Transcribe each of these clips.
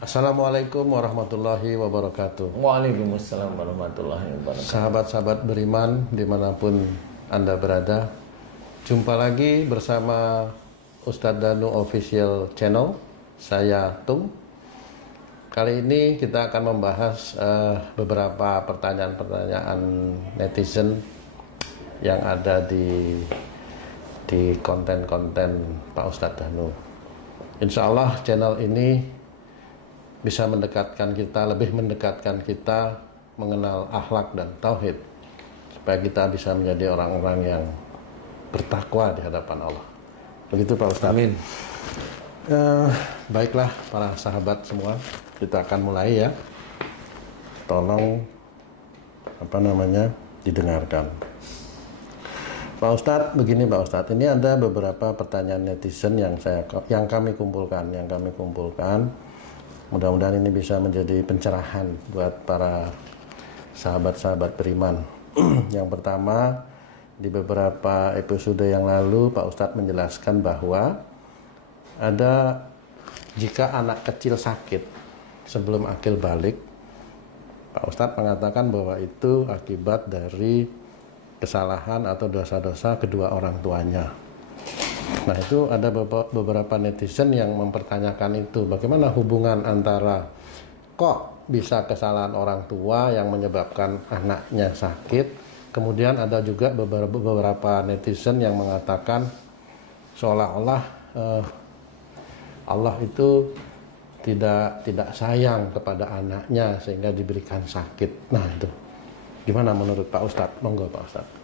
Assalamualaikum warahmatullahi wabarakatuh. Waalaikumsalam warahmatullahi wabarakatuh. Sahabat-sahabat beriman dimanapun Anda berada, jumpa lagi bersama Ustadz Danu Official Channel. Saya Tung. Kali ini kita akan membahas beberapa pertanyaan-pertanyaan netizen yang ada di konten-konten Pak Ustadz Danu. Insya Allah channel ini bisa lebih mendekatkan kita mengenal akhlak dan tauhid, supaya kita bisa menjadi orang-orang yang bertakwa di hadapan Allah. Begitu Pak Ustadz. Amin. Baiklah para sahabat semua, kita akan mulai ya. Tolong didengarkan. Pak Ustadz, begini Pak Ustadz, ini ada beberapa pertanyaan netizen yang kami kumpulkan. Mudah-mudahan ini bisa menjadi pencerahan buat para sahabat-sahabat beriman. Yang pertama, di beberapa episode yang lalu Pak Ustadz menjelaskan bahwa jika anak kecil sakit sebelum akil balik, Pak Ustadz mengatakan bahwa itu akibat dari kesalahan atau dosa-dosa kedua orang tuanya. Nah, itu ada beberapa netizen yang mempertanyakan itu. Bagaimana hubungan antara kok bisa kesalahan orang tua yang menyebabkan anaknya sakit. Kemudian ada juga beberapa netizen yang mengatakan seolah-olah Allah itu tidak sayang kepada anaknya sehingga diberikan sakit. Nah, itu gimana menurut Pak Ustadz? Monggo Pak Ustadz.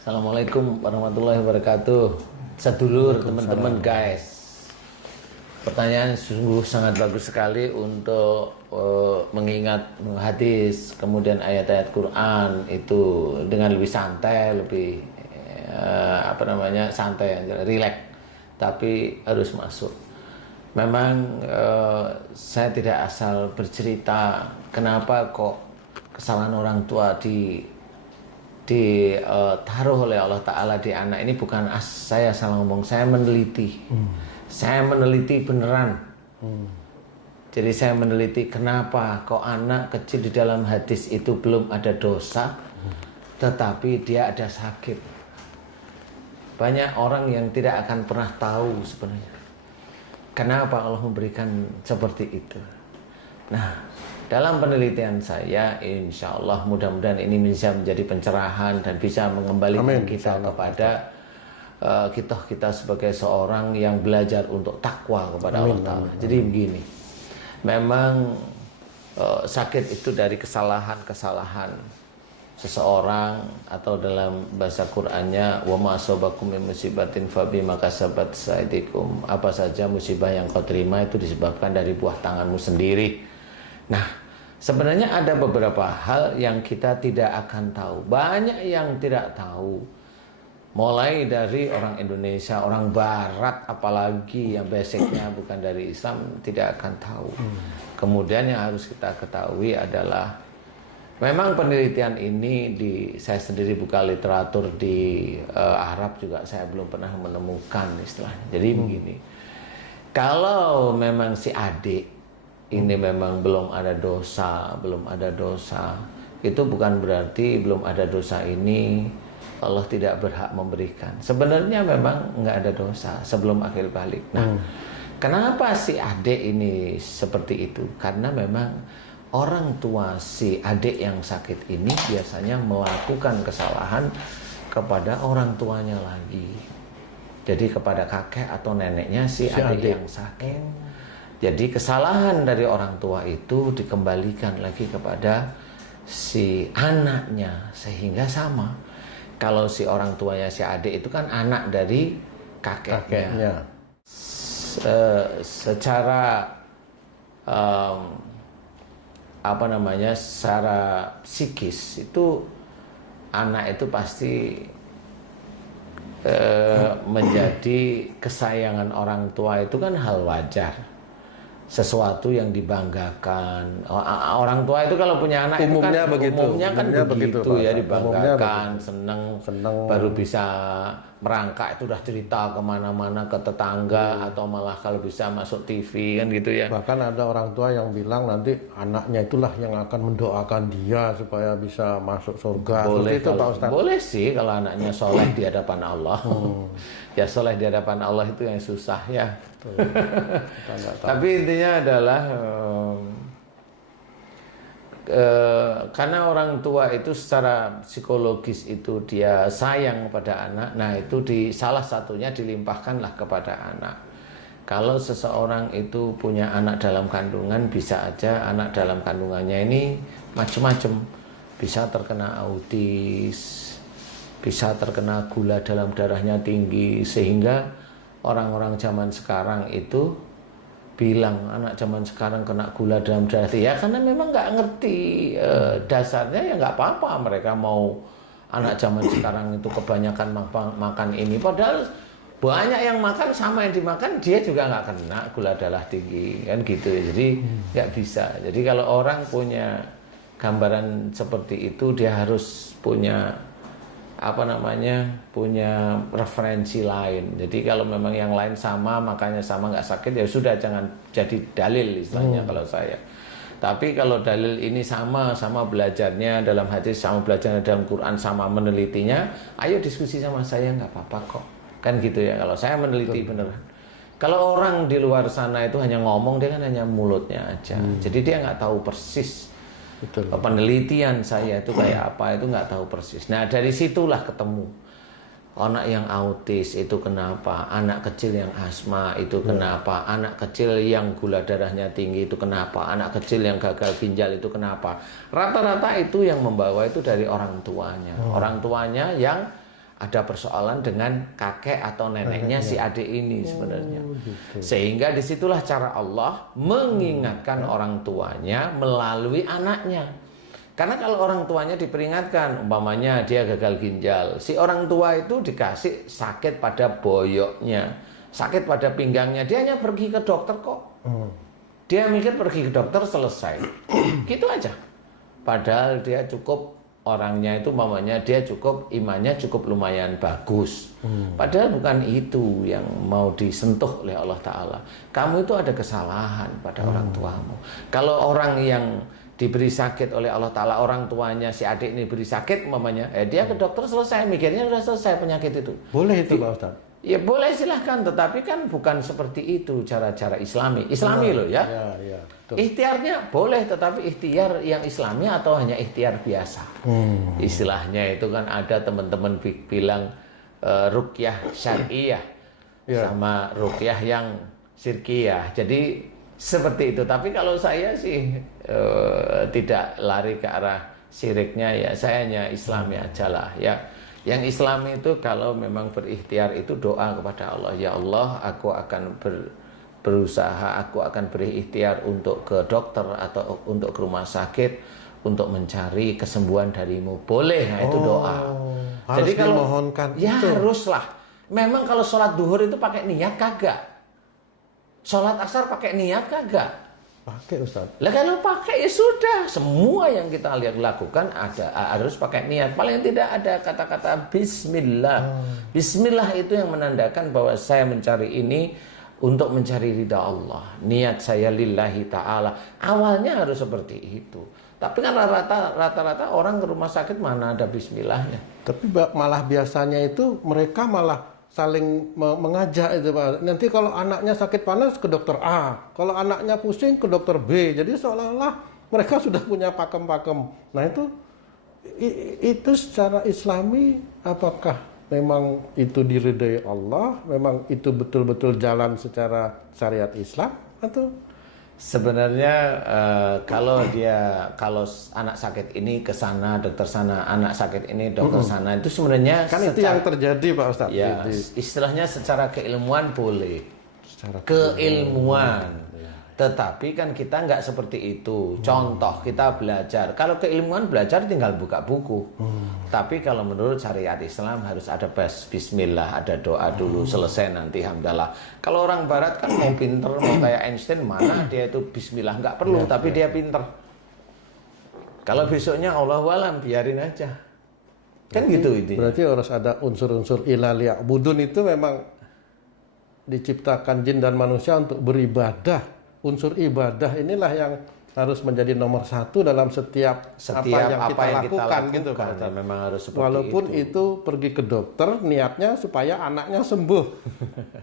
Assalamualaikum warahmatullahi wabarakatuh. Sedulur teman-teman guys, pertanyaan sungguh sangat bagus sekali untuk mengingat hadis, kemudian ayat-ayat Quran itu dengan lebih santai, lebih santai, rileks, tapi harus masuk. Memang saya tidak asal bercerita kenapa kok kesalahan orang tua ditaruh oleh Allah Ta'ala di anak ini. Bukan saya salah ngomong, saya meneliti. Saya meneliti beneran. Jadi saya meneliti kenapa kok anak kecil di dalam hadis itu belum ada dosa, tetapi dia ada sakit. Banyak orang yang tidak akan pernah tahu sebenarnya kenapa Allah memberikan seperti itu. Nah, dalam penelitian saya, insya Allah mudah-mudahan ini bisa menjadi pencerahan dan bisa mengembalikan kita kepada kita sebagai seorang yang belajar untuk takwa kepada Allah Ta'ala. Jadi begini, memang sakit itu dari kesalahan-kesalahan seseorang, atau dalam bahasa Qur'annya wa ma asabakum min musibatin fabima kasabat aydikum. Apa saja musibah yang kau terima itu disebabkan dari buah tanganmu sendiri. Nah, sebenarnya ada beberapa hal yang kita tidak akan tahu. Banyak yang tidak tahu. Mulai dari orang Indonesia, orang Barat, apalagi yang basicnya bukan dari Islam, tidak akan tahu. Kemudian yang harus kita ketahui adalah memang penelitian ini saya sendiri buka literatur di Arab juga saya belum pernah menemukan istilahnya. Jadi begini, kalau memang si adik ini memang belum ada dosa, itu bukan berarti belum ada dosa ini Allah tidak berhak memberikan. Sebenarnya memang nggak ada dosa sebelum akhir balik. Nah, kenapa si adik ini seperti itu? Karena memang orang tua si adik yang sakit ini biasanya melakukan kesalahan kepada orang tuanya lagi. Jadi kepada kakek atau neneknya si adik yang sakit. Jadi kesalahan dari orang tua itu dikembalikan lagi kepada si anaknya, sehingga sama. Kalau si orang tuanya si adik itu kan anak dari kakeknya. Secara secara psikis itu anak itu pasti menjadi kesayangan orang tua, itu kan hal wajar. Sesuatu yang dibanggakan. Orang tua itu kalau punya anak umumnya kan begitu ya, dibanggakan, seneng baru bisa merangkak itu udah cerita kemana-mana ke tetangga atau malah kalau bisa masuk TV kan gitu ya. Bahkan ada orang tua yang bilang nanti anaknya itulah yang akan mendoakan dia supaya bisa masuk surga. Boleh itu Pak kalau, Ustadz. boleh sih kalau anaknya soleh di hadapan Allah. Ya soleh di hadapan Allah itu yang susah ya. Kita nggak tahu. Tapi intinya adalah karena orang tua itu secara psikologis itu dia sayang kepada anak, nah itu salah satunya dilimpahkanlah kepada anak. Kalau seseorang itu punya anak dalam kandungan, bisa aja anak dalam kandungannya ini macam-macam, bisa terkena autis, bisa terkena gula dalam darahnya tinggi, sehingga orang-orang zaman sekarang itu bilang anak zaman sekarang kena gula dalam darah ya karena memang nggak ngerti dasarnya ya nggak apa-apa mereka mau anak zaman sekarang itu kebanyakan makan ini padahal banyak yang makan sama yang dimakan dia juga nggak kena gula darah tinggi kan gitu ya jadi nggak bisa jadi kalau orang punya gambaran seperti itu dia harus punya punya referensi lain. Jadi kalau memang yang lain sama, makanya sama nggak sakit, ya sudah jangan jadi dalil istilahnya kalau saya. Tapi kalau dalil ini sama belajarnya dalam hadis, sama belajarnya dalam Quran, sama menelitinya, ayo diskusi sama saya nggak apa-apa kok. Kan gitu ya. Kalau saya meneliti beneran. Kalau orang di luar sana itu hanya ngomong, dia kan hanya mulutnya aja. Jadi dia nggak tahu persis. Betul. Penelitian saya itu kayak apa itu nggak tahu persis. Nah dari situlah ketemu anak yang autis itu kenapa, anak kecil yang asma itu kenapa, anak kecil yang gula darahnya tinggi itu kenapa, anak kecil yang gagal ginjal itu kenapa. Rata-rata itu yang membawa itu dari orang tuanya. Orang tuanya yang ada persoalan dengan kakek atau neneknya si adik ini sebenarnya. Gitu. Sehingga disitulah cara Allah mengingatkan orang tuanya melalui anaknya. Karena kalau orang tuanya diperingatkan, umpamanya dia gagal ginjal, si orang tua itu dikasih sakit pada boyoknya, sakit pada pinggangnya, dia hanya pergi ke dokter kok. Dia mikir pergi ke dokter selesai. Gitu aja. Padahal dia cukup orangnya itu mamanya dia cukup imannya cukup lumayan bagus. Padahal bukan itu yang mau disentuh oleh Allah Ta'ala. Kamu itu ada kesalahan pada orang tuamu. Kalau orang yang diberi sakit oleh Allah Ta'ala, orang tuanya si adik ini beri sakit mamanya, dia ke dokter selesai, mikirnya sudah selesai penyakit itu. Boleh itu Pak Ustadz? Ya boleh silahkan, tetapi kan bukan seperti itu cara-cara Islami loh ya. Ya, ikhtiarnya boleh, tetapi ikhtiar yang Islami atau hanya ikhtiar biasa. Istilahnya itu kan ada teman-teman bilang ruqyah syar'iyah sama ruqyah yang syirkiyah. Jadi seperti itu. Tapi kalau saya sih tidak lari ke arah syiriknya ya, saya hanya Islami aja lah ya. Yang Islam itu kalau memang berikhtiar itu doa kepada Allah. Ya Allah, aku akan berusaha, aku akan berikhtiar untuk ke dokter atau untuk ke rumah sakit untuk mencari kesembuhan darimu. Boleh, nah itu doa. Jadi kalau dimohonkan ya itu. Haruslah. Memang kalau sholat duhur itu pakai niat kagak? Sholat asar pakai niat kagak? Pakai Ustaz. Lah kalau pakai ya sudah, semua yang kita lakukan harus pakai niat. Paling tidak ada kata-kata bismillah. Bismillah itu yang menandakan bahwa saya mencari ini untuk mencari ridha Allah. Niat saya lillahi ta'ala. Awalnya harus seperti itu. Tapi kan rata-rata orang ke rumah sakit mana ada bismillahnya. Tapi malah biasanya itu mereka malah saling mengajak itu Pak. Nanti kalau anaknya sakit panas ke dokter A, kalau anaknya pusing ke dokter B. Jadi seolah-olah mereka sudah punya pakem-pakem. Nah itu secara Islami apakah memang itu diridai Allah? Memang itu betul-betul jalan secara syariat Islam atau? Sebenarnya kalau anak sakit ini ke sana, dokter sana, anak sakit ini dokter sana, itu sebenarnya kan itu yang terjadi Pak Ustadz. Ya, istilahnya secara keilmuan boleh. Secara keilmuan. Tetapi kan kita nggak seperti itu. Contoh kita belajar. Kalau keilmuan belajar tinggal buka buku. Tapi kalau menurut syariat Islam harus ada bismillah, ada doa dulu, selesai nanti hamdalah. Kalau orang barat kan mau pinter, mau kayak Einstein, mana dia itu bismillah, nggak perlu, tapi dia pinter. Kalau besoknya Allahu a'lam, biarin aja. Kan gitu intinya. Berarti harus ada unsur-unsur ilah liya'budun itu memang diciptakan jin dan manusia untuk beribadah. Unsur ibadah inilah yang harus menjadi nomor satu dalam setiap apa yang kita lakukan gitu Pak Ustadz. Memang harus seperti Walaupun itu pergi ke dokter niatnya supaya anaknya sembuh.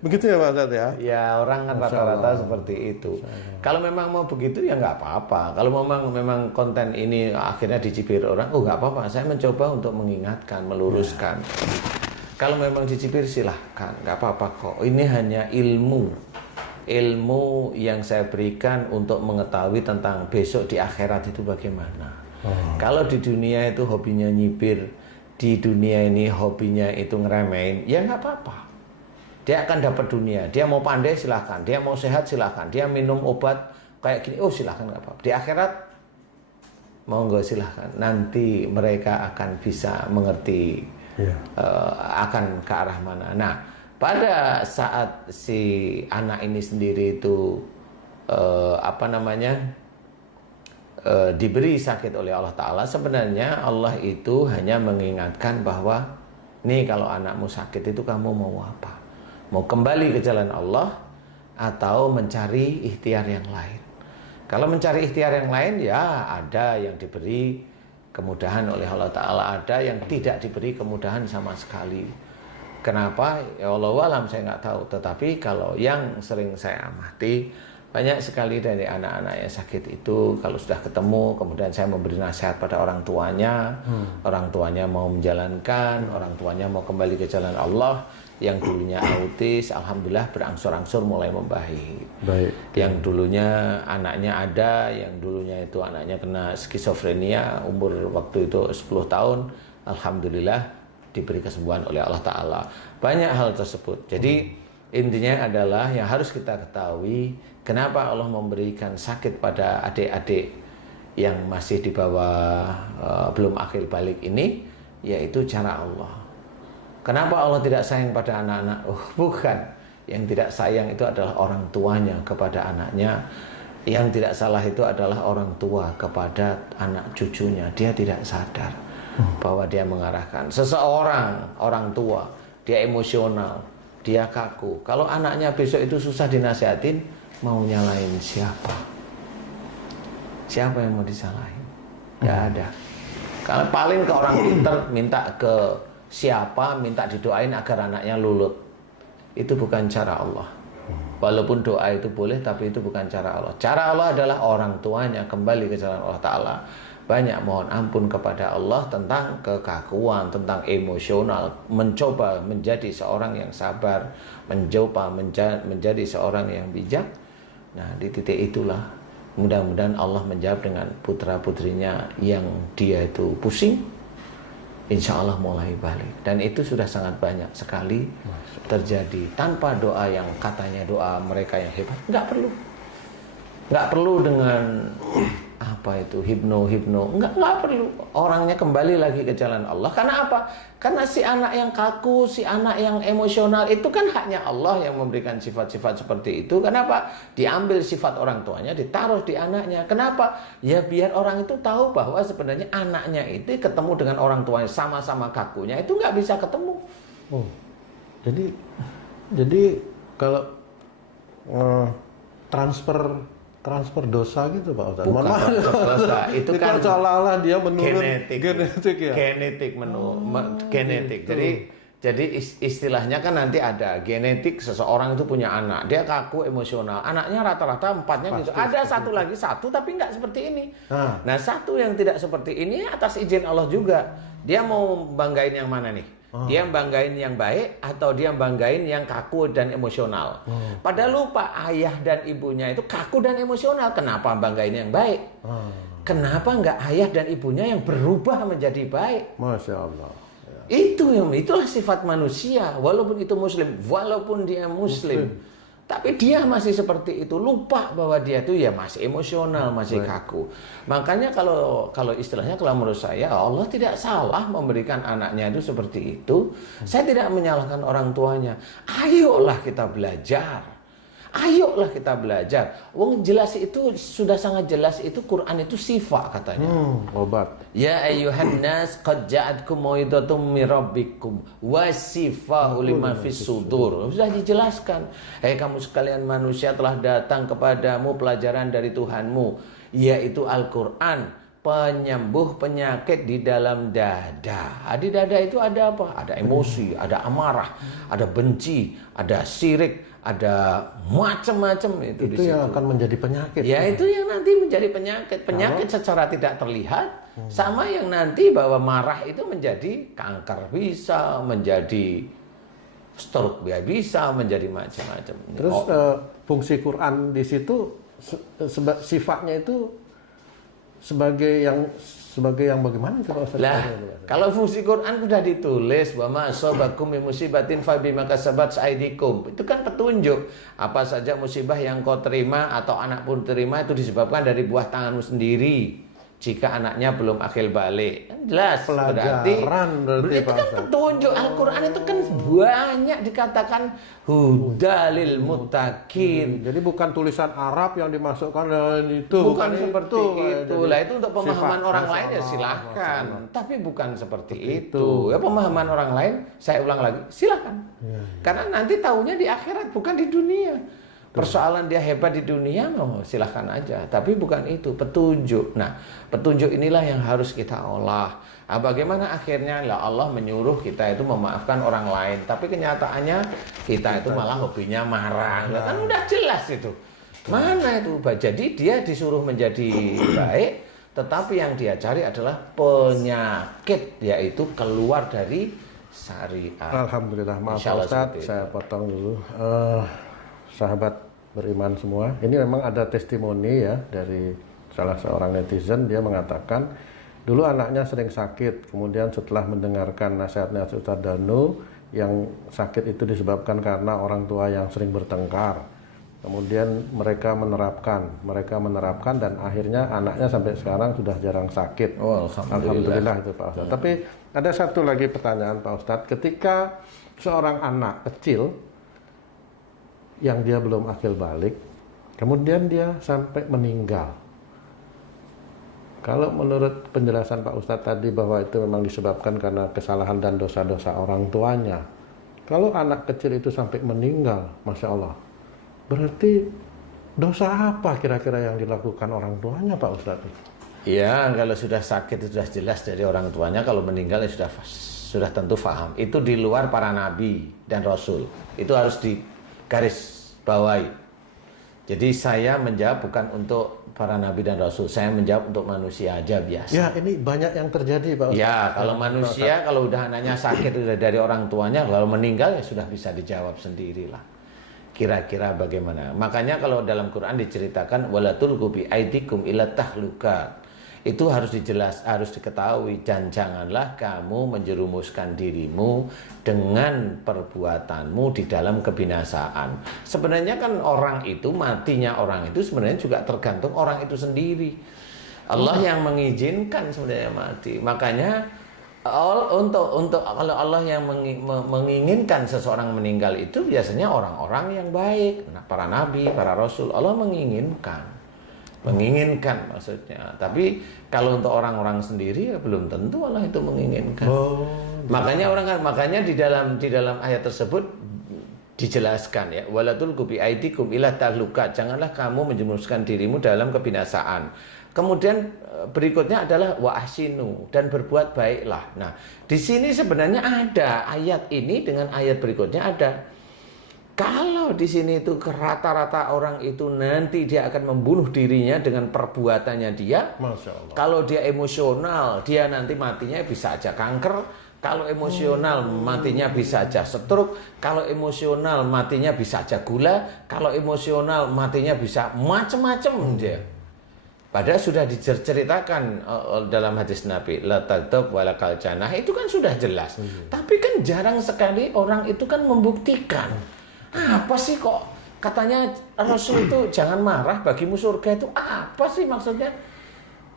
Begitu ya Pak Ustadz ya? Ya orang kan rata-rata seperti itu. Kalau memang mau begitu ya nggak apa-apa. Kalau memang konten ini akhirnya dicibir orang, oh nggak apa-apa. Saya mencoba untuk mengingatkan, meluruskan. Kalau memang dicibir silahkan, nggak apa-apa kok. Ini hanya ilmu yang saya berikan untuk mengetahui tentang besok di akhirat itu bagaimana. Kalau di dunia itu hobinya nyibir, di dunia ini hobinya itu ngeremehin, ya nggak apa-apa. Dia akan dapat dunia. Dia mau pandai silahkan, dia mau sehat silahkan, dia minum obat kayak gini, oh silahkan nggak apa-apa. Di akhirat mau nggak silahkan. Nanti mereka akan bisa mengerti akan ke arah mana. Nah, pada saat si anak ini sendiri itu diberi sakit oleh Allah Ta'ala, sebenarnya Allah itu hanya mengingatkan bahwa nih kalau anakmu sakit itu kamu mau apa? Mau kembali ke jalan Allah atau mencari ikhtiar yang lain? Kalau mencari ikhtiar yang lain ya ada yang diberi kemudahan oleh Allah Ta'ala, ada yang tidak diberi kemudahan sama sekali. Kenapa? Ya Allah alam saya nggak tahu. Tetapi kalau yang sering saya amati, banyak sekali dari anak-anak yang sakit itu kalau sudah ketemu, kemudian saya memberi nasihat pada orang tuanya, orang tuanya mau menjalankan, orang tuanya mau kembali ke jalan Allah. Yang dulunya autis, alhamdulillah berangsur-angsur mulai membaik. Yang dulunya anaknya ada, yang dulunya itu anaknya kena skizofrenia, umur waktu itu 10 tahun, alhamdulillah diberi kesembuhan oleh Allah Ta'ala. Banyak hal tersebut. Jadi intinya adalah yang harus kita ketahui, kenapa Allah memberikan sakit pada adik-adik yang masih di bawah belum akil balik ini, yaitu cara Allah. Kenapa Allah tidak sayang pada anak-anak? Oh, bukan. Yang tidak sayang itu adalah orang tuanya kepada anaknya. Yang tidak salah itu adalah orang tua kepada anak cucunya. Dia tidak sadar bahwa dia mengarahkan seseorang, orang tua, dia emosional, dia kaku. Kalau anaknya besok itu susah dinasihatin, mau nyalain siapa? Siapa yang mau disalahin? Gak ada. Kalau paling ke orang pinter, minta ke siapa, minta didoain agar anaknya luluh. Itu bukan cara Allah. Walaupun doa itu boleh, tapi itu bukan cara Allah. Cara Allah adalah orang tuanya kembali ke jalan Allah Ta'ala. Banyak mohon ampun kepada Allah tentang kekakuan, tentang emosional, mencoba menjadi seorang yang sabar, mencoba menjadi seorang yang bijak. Nah, di titik itulah mudah-mudahan Allah menjawab dengan putra-putrinya yang dia itu pusing, insya Allah mulai balik. Dan itu sudah sangat banyak sekali terjadi tanpa doa yang katanya doa mereka yang hebat. Nggak perlu dengan apa itu hipno, nggak perlu. Orangnya kembali lagi ke jalan Allah. Karena apa? Karena si anak yang kaku, si anak yang emosional itu kan haknya Allah yang memberikan sifat-sifat seperti itu. Kenapa? Diambil sifat orang tuanya, ditaruh di anaknya. Kenapa? Ya biar orang itu tahu bahwa sebenarnya anaknya itu ketemu dengan orang tuanya sama-sama kakunya itu nggak bisa ketemu. Oh, jadi kalau transfer dosa gitu Pak Ustadz. Bukan transfer dosa, itu kan seolah-olah dia menurun genetik ya. Genetik. Jadi istilahnya kan nanti ada genetik seseorang itu punya anak, dia kaku emosional, anaknya rata-rata 4-nya gitu. Ada satu lagi tapi nggak seperti ini. Nah satu yang tidak seperti ini atas izin Allah juga. Dia mau banggain yang mana nih? Dia banggain yang baik atau dia banggain yang kaku dan emosional. Padahal lupa ayah dan ibunya itu kaku dan emosional. Kenapa banggain yang baik? Kenapa nggak ayah dan ibunya yang berubah menjadi baik? Masya Allah. Ya. Itulah sifat manusia. Walaupun itu muslim, walaupun dia muslim. Tapi dia masih seperti itu, lupa bahwa dia itu ya masih emosional, masih kaku. Makanya kalau istilahnya kalau menurut saya Allah tidak salah memberikan anaknya itu seperti itu. Saya tidak menyalahkan orang tuanya. Ayolah kita belajar. Ayolah kita belajar. Wong jelas itu sudah sangat jelas itu Quran itu sifat katanya. Obat. Ya ayyuhan nas qad ja'atkum mau'izatum mir rabbikum wa shifaa'un lima fis sudur. Sudah dijelaskan. Hei kamu sekalian manusia, telah datang kepadamu pelajaran dari Tuhanmu, yaitu Al-Qur'an, penyembuh penyakit di dalam dada. Di dada itu ada apa? Ada emosi, ada amarah, ada benci, ada syirik, ada macam-macam itu di situ. Yang akan menjadi penyakit. Ya itu yang nanti menjadi penyakit. Penyakit secara tidak terlihat, sama yang nanti bahwa marah itu menjadi kanker bisa, menjadi stroke bisa, menjadi macam-macam. Terus fungsi Quran di situ sifatnya itu sebagai yang bagaimana itu Pak Ustaz? Lah, kalau fungsi Quran sudah ditulis bahwa asobakum min musibatin fa bima kasabat aydikum. Itu kan petunjuk. Apa saja musibah yang kau terima atau anak pun terima itu disebabkan dari buah tanganmu sendiri. Jika anaknya belum akil balik, jelas berarti itu kan petunjuk. Al-Quran itu kan banyak dikatakan hudalil muttaqin. Jadi bukan tulisan Arab yang dimasukkan itu. Bukan seperti itu. Lah itu untuk pemahaman orang lain ya silahkan. Tapi bukan seperti itu. Ya pemahaman orang lain, saya ulang lagi, silahkan. Karena nanti tahunya di akhirat, bukan di dunia. Persoalan dia hebat di dunia, silahkan aja. Tapi bukan itu, petunjuk. Nah, petunjuk inilah yang harus kita olah. Nah, bagaimana akhirnya Allah menyuruh kita itu memaafkan orang lain. Tapi kenyataannya kita itu malah hobinya marah. Nah, kan udah jelas itu. Mana itu? Jadi dia disuruh menjadi baik, tetapi yang dia cari adalah penyakit, yaitu keluar dari syariat. Alhamdulillah. Maaf Ustaz, saya potong dulu. Sahabat beriman semua, ini memang ada testimoni ya dari salah seorang netizen. Dia mengatakan dulu anaknya sering sakit, kemudian setelah mendengarkan nasihat-nasihat Ustaz Danu, yang sakit itu disebabkan karena orang tua yang sering bertengkar. Kemudian mereka menerapkan dan akhirnya anaknya sampai sekarang sudah jarang sakit. Alhamdulillah itu Pak Ustadz. Tapi ada satu lagi pertanyaan Pak Ustadz, ketika seorang anak kecil yang dia belum akil balik, kemudian dia sampai meninggal. Kalau menurut penjelasan Pak Ustadz tadi bahwa itu memang disebabkan karena kesalahan dan dosa-dosa orang tuanya. Kalau anak kecil itu sampai meninggal, Masya Allah, berarti dosa apa kira-kira yang dilakukan orang tuanya Pak Ustadz? Ya, kalau sudah sakit itu sudah jelas dari orang tuanya. Kalau meninggal ya sudah tentu faham. Itu di luar para nabi dan rasul. Itu harus garis bawahi. Jadi saya menjawab bukan untuk para nabi dan rasul, saya menjawab untuk manusia aja biasa. Ya, ini banyak yang terjadi Pak Ustaz. Ya, kalau manusia kalau udah anaknya sakit udah dari orang tuanya, kalau meninggal ya sudah bisa dijawab sendirilah. Kira-kira bagaimana? Makanya kalau dalam Quran diceritakan wala tulqu bi aidikum ila tahlukat. Itu harus harus diketahui, dan janganlah kamu menjerumuskan dirimu dengan perbuatanmu di dalam kebinasaan. Sebenarnya kan matinya orang itu sebenarnya juga tergantung orang itu sendiri. Allah yang mengizinkan sebenarnya mati. Makanya kalau Allah yang menginginkan seseorang meninggal itu biasanya orang-orang yang baik, para nabi, para rasul. Allah menginginkan maksudnya. Tapi kalau untuk orang-orang sendiri ya belum tentu Allah itu menginginkan. Makanya di dalam ayat tersebut dijelaskan ya, walatul kubi aidikum ila tahlukat, janganlah kamu menjerumuskan dirimu dalam kebinasaan. Kemudian berikutnya adalah wa ahsinu, dan berbuat baiklah. Nah, di sini sebenarnya ada ayat ini dengan ayat berikutnya ada. Kalau di sini itu rata-rata orang itu nanti dia akan membunuh dirinya dengan perbuatannya dia. Masya Allah. Kalau dia emosional, dia nanti matinya bisa aja kanker. Kalau emosional matinya bisa aja stroke. Kalau emosional matinya bisa aja gula. Kalau emosional matinya bisa macam-macam dia. Padahal sudah diceritakan dalam hadis Nabi, la taghdab wala kaljanah, itu kan sudah jelas. Tapi kan jarang sekali orang itu kan membuktikan. Apa sih kok katanya Rasul itu jangan marah, bagimu surga itu apa sih maksudnya?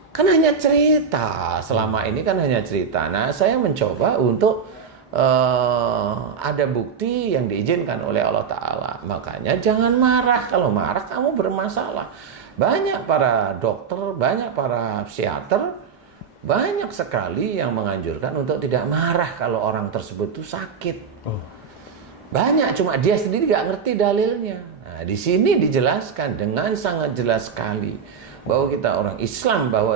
Kan hanya cerita, selama ini kan hanya cerita. Nah, saya mencoba untuk ada bukti yang diizinkan oleh Allah Ta'ala. Makanya jangan marah. Kalau marah kamu bermasalah. Banyak para dokter, banyak para psikiater, banyak sekali yang menganjurkan untuk tidak marah kalau orang tersebut itu sakit. Banyak, cuma dia sendiri gak ngerti dalilnya. Nah, di sini dijelaskan dengan sangat jelas sekali bahwa kita orang Islam, bahwa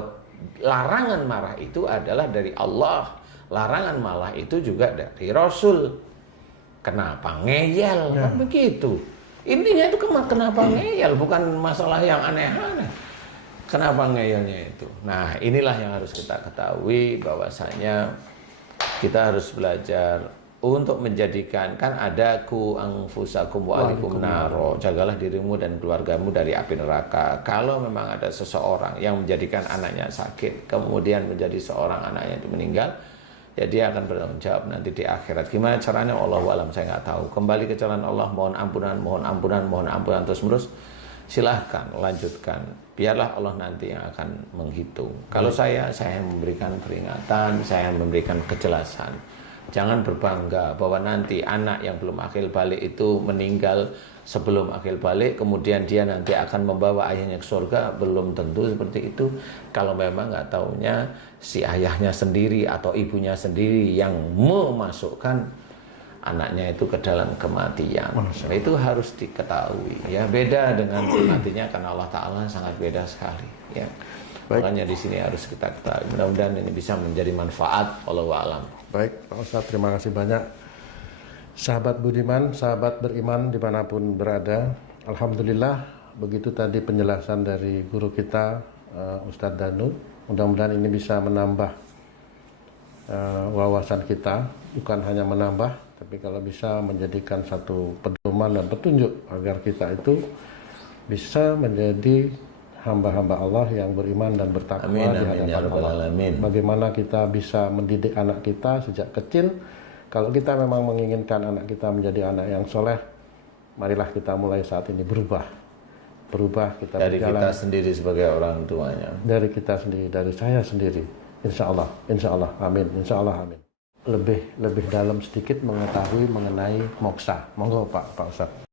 larangan marah itu adalah dari Allah. Larangan marah itu juga dari Rasul. Kenapa ngeyel? Kan begitu. Intinya itu kenapa ngeyel, bukan masalah yang aneh-aneh. Kenapa ngeyelnya itu? Nah, inilah yang harus kita ketahui, bahwasanya kita harus belajar untuk menjadikan, kan ada ku anfusakum wa alikum naro, jagalah dirimu dan keluargamu dari api neraka. Kalau memang ada seseorang yang menjadikan anaknya sakit, kemudian menjadi seorang anaknya itu meninggal, ya dia akan bertanggung jawab nanti di akhirat. Gimana caranya? Allahu alam, saya nggak tahu. Kembali ke jalan Allah, mohon ampunan terus-menerus. Silahkan lanjutkan. Biarlah Allah nanti yang akan menghitung. Kalau saya memberikan peringatan, saya memberikan kejelasan. Jangan berbangga bahwa nanti anak yang belum akil balik itu meninggal sebelum akil balik, kemudian dia nanti akan membawa ayahnya ke surga. Belum tentu seperti itu. Kalau memang nggak taunya si ayahnya sendiri atau ibunya sendiri yang memasukkan anaknya itu ke dalam kematian. Itu harus diketahui. Ya, beda dengan matinya, karena Allah Ta'ala sangat beda sekali. Ya. Makanya di sini harus kita ketahui. Mudah-mudahan ini bisa menjadi manfaat. Wallahu a'lam. Baik, Pak Ustadz, terima kasih banyak. Sahabat budiman, sahabat beriman dimanapun berada, alhamdulillah begitu tadi penjelasan dari guru kita, Ustadz Danu. Mudah-mudahan ini bisa menambah wawasan kita, bukan hanya menambah, tapi kalau bisa menjadikan satu pedoman dan petunjuk agar kita itu bisa menjadi hamba-hamba Allah yang beriman dan bertakwa di hadapan Allah. Bagaimana kita bisa mendidik anak kita sejak kecil. Kalau kita memang menginginkan anak kita menjadi anak yang soleh, marilah kita mulai saat ini berubah kita dari berjalan, kita sendiri sebagai orang tuanya, dari kita sendiri, dari saya sendiri. Insya Allah, amin, insya Allah, amin. Lebih dalam sedikit mengetahui mengenai moksa. Monggo Pak Ustadz.